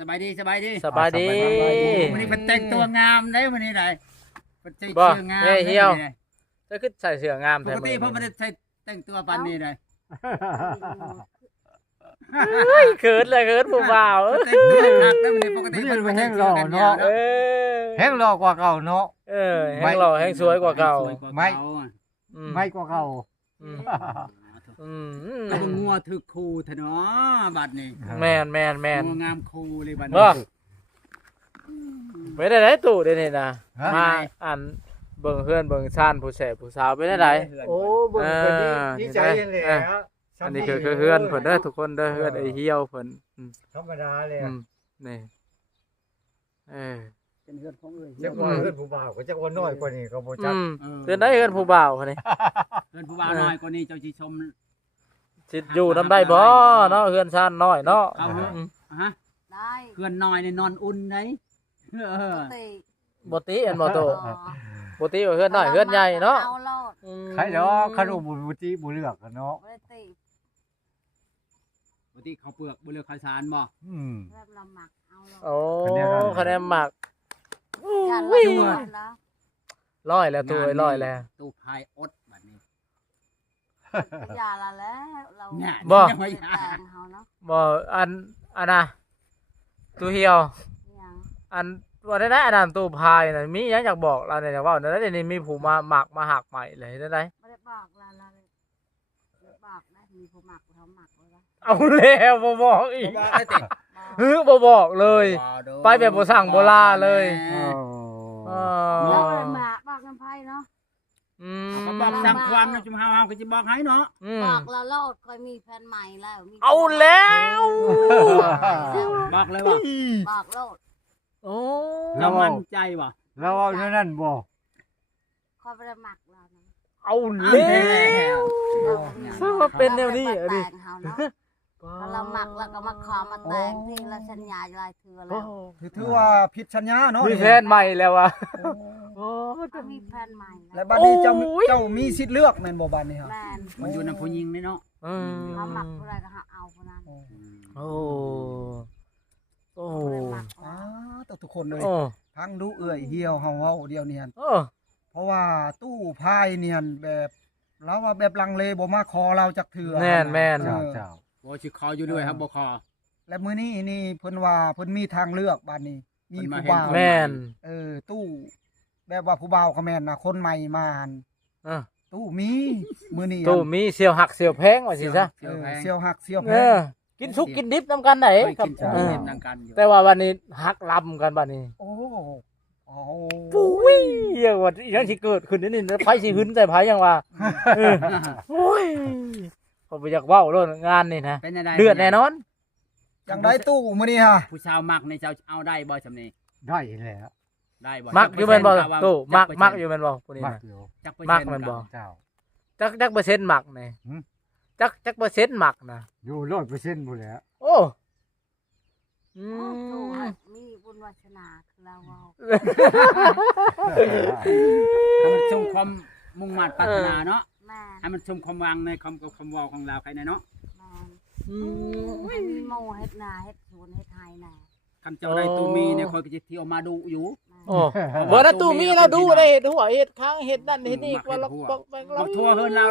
สบายดีสบายดี สบายดี วันนี้เป็นแต่งตัวงามได้วันนี้ได้เป็นใจ บ่ เสื้องาม เหี่ยว ได้ จะขึ้นใส่เสื้องาม ป แท้ กติเพิ่นไม่ได้ใส่แต่งตัวปานนี้เลย เฮ้ยเขินเลยเขินผู้บ่าว แต่งตัวหนักได้วันนี้ปกติเพิ่นไม่แต่งตัวกันยาว เอ เนาะ อ แห้งหล่อกว่าเก่าเนาะ แห้งหล่อแห้งสวยกว่าเก่า สวยกว่า ไม่ เก่าอะ อืม ไม่กว่าเก่า อืมอืม ก็บ่งัวถึกคู่เถอะเนาะบัดนี้ แม่น งัวงามคู่เลยบัด บ่ นี้ ไปได้ไหนตู่เดี๋ยวนี้นะ ฮะ มาอ่านเบิ่งเพื่อนเบิ่งชานผู้แสบผู้สาวไปได้ไหน โอ้เบิ่งคนนี้นิสัยนี่แหละ อันนี้คือเพื่อนเพิ่นเด้อทุกคนเด้อเพื่อนไอ้เหี่ยวเพิ่น ธรรมดาเลย อืมนี่เออ เป็นเพื่อนของเอ้ย จักว่าเพื่อนผู้บ่าวก็จักว่าน้อยกว่านี้ก็บ่จัก เพื่อนได้เพื่อนผู้บ่าวคนนี้ เพื่อนผู้บ่าวน้อยกว่านี้เจ้าสิชม สิอยู่นำได้บ่เนาะเพื่อนชานน้อยเนาะ เอาเถอะ ฮะ ได้ เพื่อนน้อยนี่นอนอุ่นไหนเออ ปกติ บ่ติอันบ่โต อ๋อ บ่ติว่าเพื่อนน้อยเพื่อนใหญ่เนาะ เอาโลด ใครเนาะขนมบุติบุเลือกกันเนาะ ปกติ ปกติเขาวเปลือกบ่เลือกข้าวสารบ่ เริ่มละหมักเอาโลด โอ้คะแนนหมัก อย่า อุ้ย ละหมักแล้ว ร้อยแล้วตัวร้อยแล้ว ตู้พายอดบัดนี้ อย่าละแล้วเรา เนี่ย บ่ ยังไม่ ไป ยา แต่งเขาเนาะ บ่อันน่ะตัวเหี่ยว อย่าง อันว่าได้อันนั้นตัวพายน่ะมีหยังอยากบอกเราเนี่ยอยากเว้านั่นเดี๋ยวนี้มีผู้มาหมักมาหักใหม่เลยได้ได ไม่ได้บอกละละเลยไม่บอกนะมีผู้หมักเขาหมักไว้แล้ว เอาแล้วบ่บอกอีก บ่ได้ติ บอก ฮือบ่บอกเลย บ่เด้อ ไปแบบบ่สั่งบ่ลาเลย แห เอ ม เรา อ เลยหมักบอกน้ำไผ่เนาะ อืม ก็บอกสั่งความนะจุมเฮาก็จะบอกให้เนาะ อืม บอกละโลดคอยมีแฟนใหม่แล้วมี เอาแล้ว บอกเลยว่า บอกโลด โอ้ เรามั่นใจบ่ เราเอาเท่านั้นบ่ คอยไปได้หมักแล้วนะ เอาแล้ว เรา ว่าเป็นแนวนี้ เรา อะดิ แต่งเขาเนาะถ้าเราหมักแล้วก็มาขอมาแต่งที่เราสัญญาลายเถื่อแล้ว ถือว่าผิดสัญญาเนาะ มีแฟนใหม่แล้ววะโอ้ ก็มีแฟนใหม่แล้ และ ว บัดนี้เจ้า โอ้ย เจ้ามีสิทธิ์เลือกแม่นบ่บัดนี้ฮะ แม่น มันอยู่ในผู้หญิงนี่เนาะ อืม เขาหมักอะไรก็หาเอาคนนั้น โอ้โอ้ บ่ได้หมัก อ้า แล้ว วทุกคนเลย โอ้ พังดูเอื้อยเหี่ยวเฮาเว้าเดียวเนี่ย โอ้ เพราะว่าตู้พายเนี่ยแบบเราว่าแบบลังเลบ่มาขอเราจักเถื่อ แม่นแม่น เอ เจ้า อ เจ้า บ่สิคออยู่ด้วยครับบ่คอ และมื้อนี้นี่เพิ่นว่าเพิ่นมีทางเลือกบัดนี้ มี เพิ่นมา ผู้ เห็น บ่าว แม่น ตู้แบบว่าผู้บ่าวก็แม่นนะคนใหม่มาหั่น อ่ะ ตู้มีมื้อนี้ ตู้มีเสียวหักเสียวแพงว่าสิซะ เสียวแพง เสียวหักเสียวแพ เอง อกินสุกกินดิบนํกันได้ เคย ครับ กินสา เออ เห็ดนางกันอยู่ แต่ว่าวันนี้หักลำกันบัดนี้ โอ้โอ้ ปุ้ยเหี้ยว่าอีหยังสิเกิดขึ้นนี่นี่ไผสิหึนใส่ไผยังว่าเออโอ้ยผมบ่อยากเว้าโลดงานนี่นะ เป็นจังได๋ เดือดแน่นอน จังได้ตู้มื้อนี้ฮะ ผู้สาวมักในเจ้าเอาได้บ่ซำนี้ ได้แล้ว ได้บ่ มักอยู่แม่นบ่ จัว่า ตู้ จั มัก เปร์เซ็นต์ อยู่แม่นบ่ผู้นี้ มัก นะ อยู่ จักเปอร์ มั เซ็ ก นต์ แม่นบ่ เจ้า จักเปอร์เซ็นต์มักนี่ หืม จักเปอร์เซ็นต์มักนะ อยู่100%พุ่นแหล้ว โอ้อื โอ้โห ม มีบุญวาสนาคือเราเว้า ให้มันชมความมุ่งมั่นปรารถนาเนาะ แม่น ให้มันชมความหวังในคำกับคำเว้าของเราใครในเนาะ แม่น อืม ให้มีโมเฮ็ดนาเฮ็ดสวนเฮ็ดไทยน่ะ คำเจ้าได้ตูมีเนี่ยคอยก็จะเที่ยวมาดูอยู่ โอ้บ่นะตู้มีเราดูได้เฮ็ดหัวเฮ็ดค้างเฮ็ดนั่นเฮ็ดนี่ว่าเราบอกไป บักทั่วเฮินเรา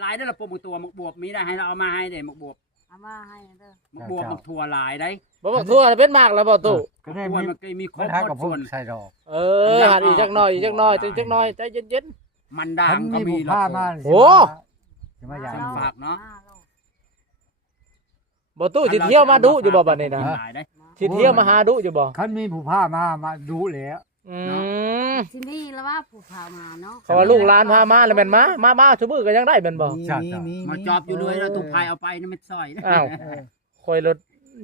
หลายได้อละปมตัวมักบวบมีได้ให้เราเอามาให้เด้มักบวบ เอามาให้เด้อ มักบวบมักทั่วหลายได้ บ่บอกทั่วเป็นมากแล้วบ่ตู้ ก็ได้ ทั่ว มี มันก็มีคร ปั บ ญหา หม กับ ด ผม ส่วน ใส่ดอก เออหัดอีกจักหน่อยอีกจักหน่อยจักหน่อยใจเย็น มันด่า ฉัน งก็ มี มี ผู้ หรอก พามา โอ้ สิมาอยาก ฉันฝากเนาะ มาโลด ๆบ่ตู้สิเที่ยวมาดูอยู่บ่บัดนี้นะ หลายได้ มา สิเที่ยวมาหาดูอยู่บ่ คันมีผู้พามาดูแล้ว อืม ที่นี่แล้วว่าผู้พามาเนาะ เขาว่าลูกหลานพามาแล้วแม่นมาทุกมื้อก็ยังได้แม่นบ่ มาจอบอยู่เลยแล้วตู้พายเอาไปนี่ไม่ซอย อ้าวคอยรถ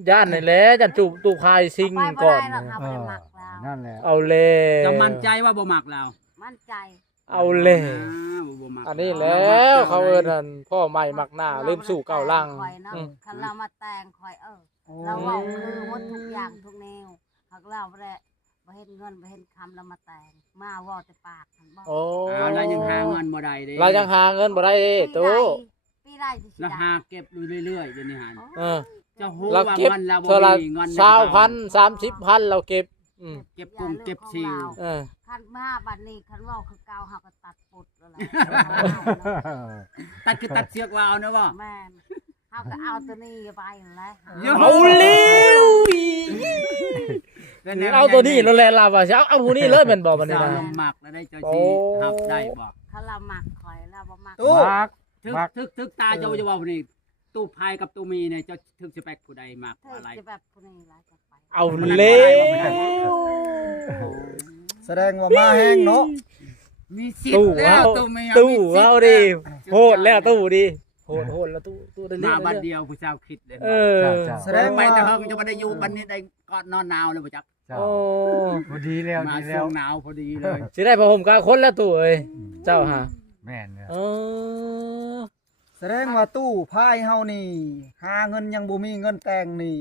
ย่านนี่แหละจันจูตู้พายซิง ไปบ่ ก่อน ได้หรอกค่ะบ่ได้หมักแล้ว นั่นแหละ เอาเลย จะมั่นใจว่าบ่มักเรา มั่นใจ เอาเลย บ่มัก อันนี้แล้วเขาเอิ้นนั่นพ่อใหม่มักหน้าลืมสู่เก่าลัง คอยเนาะ อืม คันเรามาแต่งคอยเราเว้าคือหมดทุกอย่างทุกแนวหากเราบ่ได้บ่เฮ็ดเงินบ่เฮ็ดคำเรามาแต่งมาเว้าแต่ปากหั่นบ่ โอ้ เอาแล้วยังหาเงินบ่ได้เด้ เรายังหาเงินบ่ได้เด้ตู้ ปีใดสิ แล้ว ได้ หาเก็บอยู่เรื่อยๆเดี๋ยวนี้หัน เออ จะโห เรา ว่า เก็บ เงินเรา เท่า บ่ ละ มีเงิน 20,000 30,000เราเก็บเก็บกุ้งเก็บชิว เออ คันมาบัดนี้คันเว้าคือเก่าเฮาก็ตัดปุดแล้วแหละ ตัดคือตัดเชือกวาวนะว่า แม่นเฮาก็เอาตัวนี้ไปแล้ว เอาเร็วเอาตัวนี้แล้วแหละลาว่าสิเอาผู้นี้เลยแม่นบ่บัดนี้ สาว นะ ลงหมักแล้วได้เจ้าชีหับได้บ่ เขาเรามักข่อยเราบ่มัก ตู้ มัก ทึกตาเจ้าจะว่านี่ตู้พายกับตู้มีเนี่ยเจ้าทึกสเปคผู้ใดมาก เธอ อะไร จะแบบผู้นี้หลายจะไป เอาเร็ว แสดงว่ามาแห้งเนาะ มีสิทธิ์แล้วตู้มี ตู้เอาดิโหดแล้วตู้ดิโหดแล้วตู้ได้ มาบัด เรื่อย เดียวผู้เจ้าคิดเลย เออ แสดง ไป ว่า แต่เฮิงจะบ่ได้อยู่บัดนี้ได้กอดนอนหนาวเลยบ่จัก เจ้า โอ้ พอดีแล้ว มา ดี ช่ แล้ว วงหนาวพอดีเลย สิได้พอผมกลางคนแล้วตู้เอ้ยเจ้าฮะ แม่นเนี่ย เออ แสดงว่าตู้พายเฮานี่ หาเงินยังบ่มีเงินแต่งนี่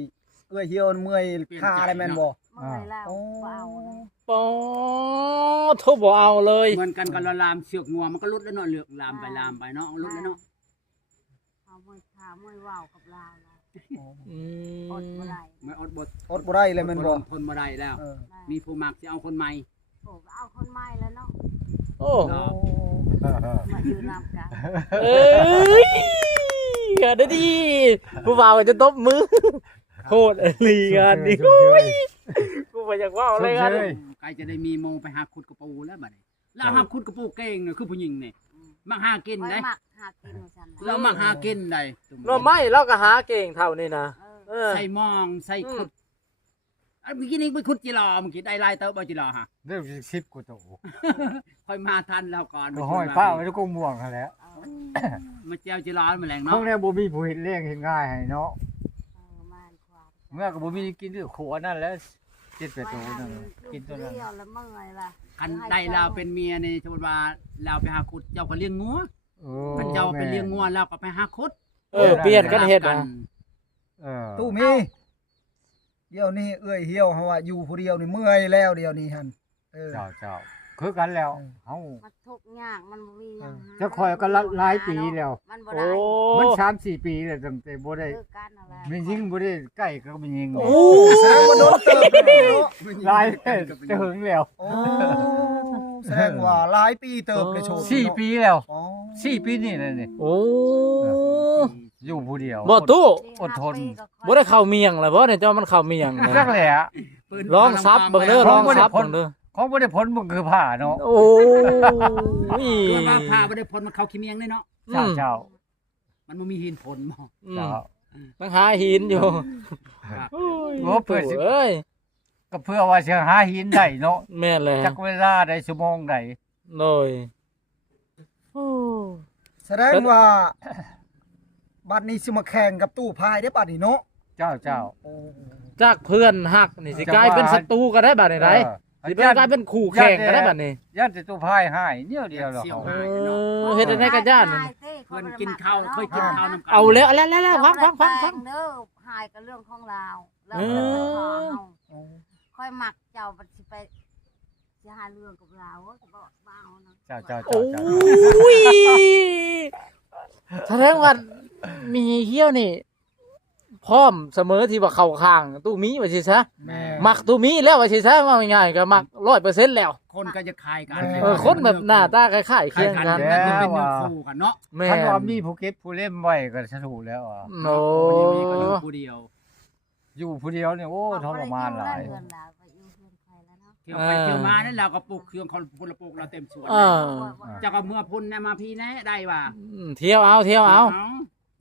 เอื้อยเหี่ยวเมื่อยค่าอะไรแม่นบ่ เมื่อยแล้ว โอ้ บ่เอานะ ปอทุบบ่เอาเลย เหมือนกันกับเราลามเชือกงัวมันก็ลุดแล้วเนาะเลือกลามไปเนาะลุดแล้วเนาะ เอาเมื่อยขาเมื่อยเว้ากับเราแล้ว อื อดบ่ ม ได้ ไม่อดบท อดบ่ได้เลยแม่นบ่ ทนบ่ได้แล้ว เออ มีผู้มักสิเอาคนใหม่ โอ้ก็เอาคนใหม่แล้วเนาะ โอ้ โอ้ มาอยู่นำกัน เอ้ยอย่าได้ดีผู้บ่าวจะตบมือโคตรลีงานนี่กูบ่อยากว่าอะไรกัน ใครจะได้มีโมไปหาขุดกระปูแล้วบัดนี้แล้วหาขุดกระปูเก่งเนี่ยคือผู้หญิงนี่มักหากิน ข่อย ได้ มักหากินว่าซั่น เรามักหากินได้ เราไม่เราก็หาเก่งเท่านี้นะ เออ เออ ใส่มองใส่ขุดอันเมื่อกี้นี่ไปขุดจิรอเมื่อกี้ได้ลายเต้าบ่จิรอฮะ เริ่ม10กว่าโต ค่อยมาทันแล้วก่อน ก็ห้อยป้าไว้แล้วก็ม่วงหั่นแหละ มาเจียวจิรอมาแหลง พว เนาะ กนี้บ่มีผู้เฮ็ดเลี้ยงเฮ็ดง่ายให้เนาะ ม่านความ เมื่อก็บ่มีกินด้วยขวนั่นแหละ7-8โตนั่นกินตัวนั้น เดียวแล้วเมื่อยล่ะ คันได้เราเป็นเมียนี่สมมุติว่าเราไปหาขุดเจ้าก็เลี้ยงงัว โอ้ คันเจ้าไปเลี้ยงงัวเราก็ไปหาขุด เออเปลี่ยนกันเฮ็ดนะ เออ ตู้มี เดี๋ยวนี้เอื้อยเหี่ยวเฮาว่าอยู่ผู้เดียวนี่เมื่อยแล้วเดี๋ยวนี้หั่นเออ เจ้าคือกันแล้วเฮา มันทุกข์ยากมันบ่มีหยังหา จะคอยก็หลายปีแล้ว มันบ่ โอ้ ได้ มัน 3-4 ปีแล้วตั้งแต่บ่ได้ คือกันนั่นแหละ มียิงบ่ได้ใกล้ก็มียิง โอ้ แสดงว่าโดนเติบแล้วเนาะ หลายจะหึงแล้ว โอ้แสดงว่าหลายปีเติบเลยโชว์ 4 ปีแล้ว อ๋อ 4 ปีนี่นั่นนี่ โอ้ อยู่ผู้เดียว บ่ตู้ อดทน บ่ได้เข้าเมียงแล้วบ่เนี่ยเจ้ามันเข้าเมียงนะ จักแหละ ลองซับเบิ่งเด้อลองซับเบิ่งเด้อ ของบ่ได้ผลมันคือผ้าเนาะ โอ้ย คือว่าพาบ่ได้ผลมันเข้าขี้เมียงได้เนาะ เจ้า มันบ่มีหินผลบ่ อืม เจ้า ต้องหาหินอยู่ โอ้เปิดสิ เอ้ย ก็เพื่อว่าจะหาหินได้เนาะ แม่นแหละ จักเวลาได้ชั่วโมงใด โดยโอ้ แสดงว่า บัดนี้สิมาแข่งกับตู้พายได้บัดนี้เนาะ เจ้า โอ้ จากเพื่อนฮักนี่สิกลายเป็นศัตรูก็ได้บัดนี้ได้สิเป็นกลายเป็นคู่แข่งก็ได้บัดนี้ ย่านแต่ตัวพายหายเดียวหรอก เออเฮ็ดได้กับย่านนี่ เพิ่นกินข้าวเคยกินข้าวนำกัน เอาแล้วฟัง เด้อหายกับเรื่องของเราเรา เอ เป็น อ ของเฮา โอ้ ค่อยมักเจ้าบัดสิไปสิหาเรื่องกับเราก็บ่เอานะ เจ้า โอ้ยแสดงว่ามีเหี้ยวนี่ พร้อมเสมอที่ว่าเข้าข้างตู้มีว่าสิซะ แม่ มักตู้มีแล้วว่าสิซะว่าง่ายๆก็มัก 100% แล้ว คนก็จะคายกัน คนแบบหน้าตาคล้ายๆ คา เคี ย ยง กัน กัน น่าจะเป็นเนื้อคู่กันเนาะ แม่ ท่านว่ามีผู้เก็บผู้เล่มไว้ก็สถูกแล้วอ่ะ โอ้ มีกันอยู่ผู้เดียว อยู่ผู้เดียวเนี่ยโอ้ทรมานหลาย เรือนเราไปอยู่เรือนใครแล้วเนาะ เที่ยวไปเที่ยวมานั่นเราก็ปลูกเครื่องคนพลปลูกเราเต็มสวน เออ เจ้าก็เมื่อพุ่นเนี่ยมาพี่แน่ได้ว่า เที่ยวเอา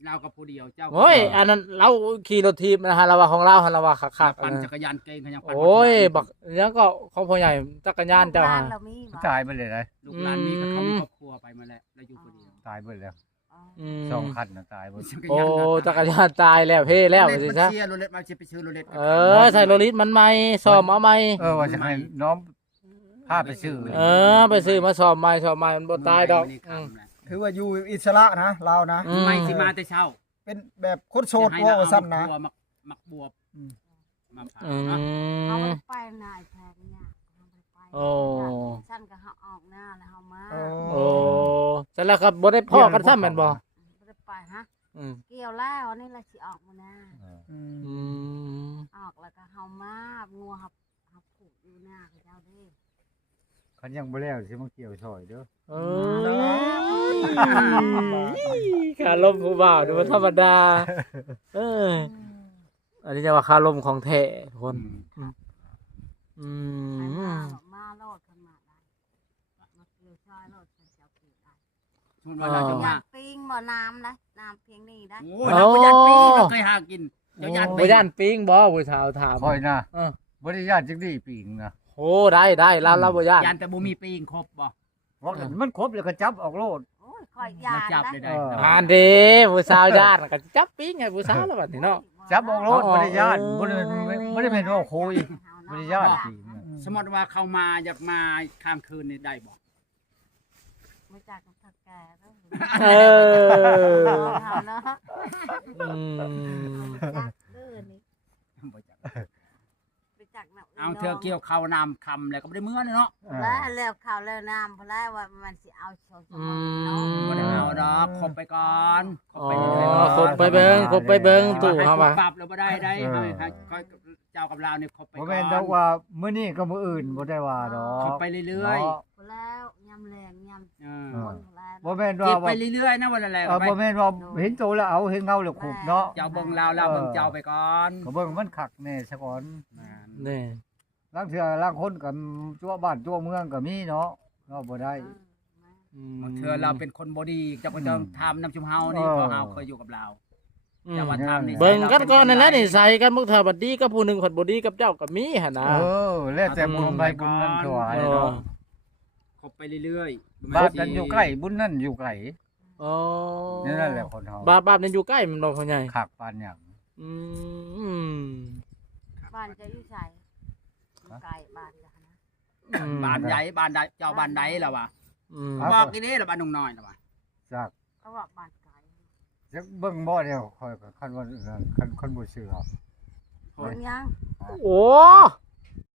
เราก็ผู้เดียวเจ้า โอ้ยอันนั้นเราขี่รถทีมนะฮะเราว่าของเราฮะเราว่าคักๆ ปั่น นะ จักรยานเก่งเขายังปั่น โอ้ยบักยังก็ของพ่อใหญ่จักรยานเจ้า บ้ ฮะ เรามีบ่ ตายไปเลยนะ ลูกหลานมีก็เขามีครอบครัวไปมาแล้วเราอยู่ผู้เดียว ตายไปแล้ว อ๋อ อืม 2คันน่ะตายหมด โอ้จักรยานตายแล้วเพ่แล้วสิ สิ ซะ เชียร์โรเล็ตมาไปซื้อโรเล็ต ใส่โรลิสมันใหม่ซ่อมเอาใหม่ ว่าจะให้น้องพาไปซื้อ ไปซื้อมาซ่อมใหม่มันบ่ตายดอก ถือว่าอยู่อิสระนะเรานะ ไม่สิมาแต่เช้า เป็นแบบโคตรโสดว่าสั้นนะ มักบวบมาผ่า อื เอา ม ไปนายแพงเนี่ยเอาไป โอ้ ฉันก็เฮาออกหน้าแล้วเฮามา โอ้เสร็จแล้วครับบ่ได้พ่อกันซ้ำแม่นบ่ บ่ได้ไปฮะ อืม เกี่ยวแล้วนี่ละสิออกมาหน้า อืม อืม ออกแล้วก็เฮามางัวเฮาผูกอยู่หน้าเขาเจ้าเด้ คันยังบ่แล้วสิมาเกี่ยวซอยเด้อ เอคารมผู้บ่าวดูว่าธรรมดา เออ อันนี้จะว่าคารมของแท้ทุกคน อื อัน ม มาโลดขึ้นมาได้มาเกี่ยวชอยโลดเพิ่นจะเอาปีได้ ส่วนเวลาจะ อ มา ยากปิ้งบ่น้ำนะน้ำเพียงนี้ได้ โอ้ยเราบ่ยันปีเราเคยหากินเจ้ายัน บ่ย่านปิ้งบ่ผู้สาวถาม คอยนะ เออ บ่ได้ญาติจังดีปีงนะ โอ้ได้เราบ่ย่าน ยันแต่บ่มีปีงครบบ่ ว่ามันครบแล้วก็จับออกโลด โอ้ยคอยยา มาจับ นะ ได้ อ่านเด้ผู้สาวย่านก็จับปิ้งให้ผู้สาวแล้วบัดนี้เนาะ จับออกโลด อ๋อ บ่ได้ญาติบ่ได้แม่นว่าคุยบ่ได้ญาติปีงนะ สมมติว่าเขามาอยากมาข้ามคืนนี่ได้บ่ ไม่จากกับทักแกเด้อ เออ เฮาเนาะ อืม จักเด้อนี่ บ่จัก ไปจักน่ะ เอาเธอเกี่ยวเข้าน้ำคำแล้วก็บ่ได้เมื่อเนาะ แล้วข้าวแล้วน้ำพอแล้วว่ามันสิเอาโชว์เนาะ บ่ได้เอาดอกคบไปก่อนคบ อ๋อ ไปเรื่อยๆก่อน คบไปเบิ่งตู้ ให้ เฮา ค ว่า บปรับแล้วบ่ได้ให้เจ้ากับเราเนี่ยคบไป บ่ ก่ แม่นด อ อน กว่ามื้อนี้ก็มื้ออื่นบ่ได้ว่าดอก คบไปเรื่อย เนาะ พอแล้วยำแรงยำ ๆเออ คนพอแล้ว บ่แม่น เก็ ว่า บไปเรื่อยๆนะวันละแหละ บ่แม่นว่าเห็นโตแล้วเอาเห็นเงาแล้วขุบเนาะ เจ้าเบิ่งเราเบิ่งเจ้าไปก่อน ก็เบิ่งมันคักแน่ซะก่อน นี่ ลางเทื่อลางคนก็จั่วบ้านจั่วเมืองก็มีเนาะเนาะบ่ได้ บางเทื่อเราเป็นคนบ่ดีเจ้าก็ต้องทำน้ำชุมเฮานี่เพราะเฮาเคยอยู่กับเรา อืม เจ้าว่าทำนี่ เบิ่งกันก่อนนั่นแหละนี่ใส่กันบ่เท่าบัดดีกับผู้หนึงคนบ่ดีกับเจ้าก็มีหั่นนะ แล้วแต่บุญไปบุญนั้นถวาย เออ เนาะ คบไปเรื่อยๆ บ้านนั้นอยู่ใกล้บุญนั้นอยู่ไกล อ๋อ นั่นแหละคนเฮา บาปนี่อยู่ใกล้มันบ่พ่อใหญ่ คักปานหยัง อืม บ้านจะอยู่ใส่ไก่บ้านจะนะ อืม บ้านใหญ่บ้านใดเจ้าบ้านใดล่ะวะ อืม บอกอีนี่ล่ะบ้านนุ่งน้อยล่ะวะ จัก เขาบอกบ้านไก่ จักเบิ่งบ่เดียวค่อยก็คันว่าคันบ่เชื่อ คนยัง โอ้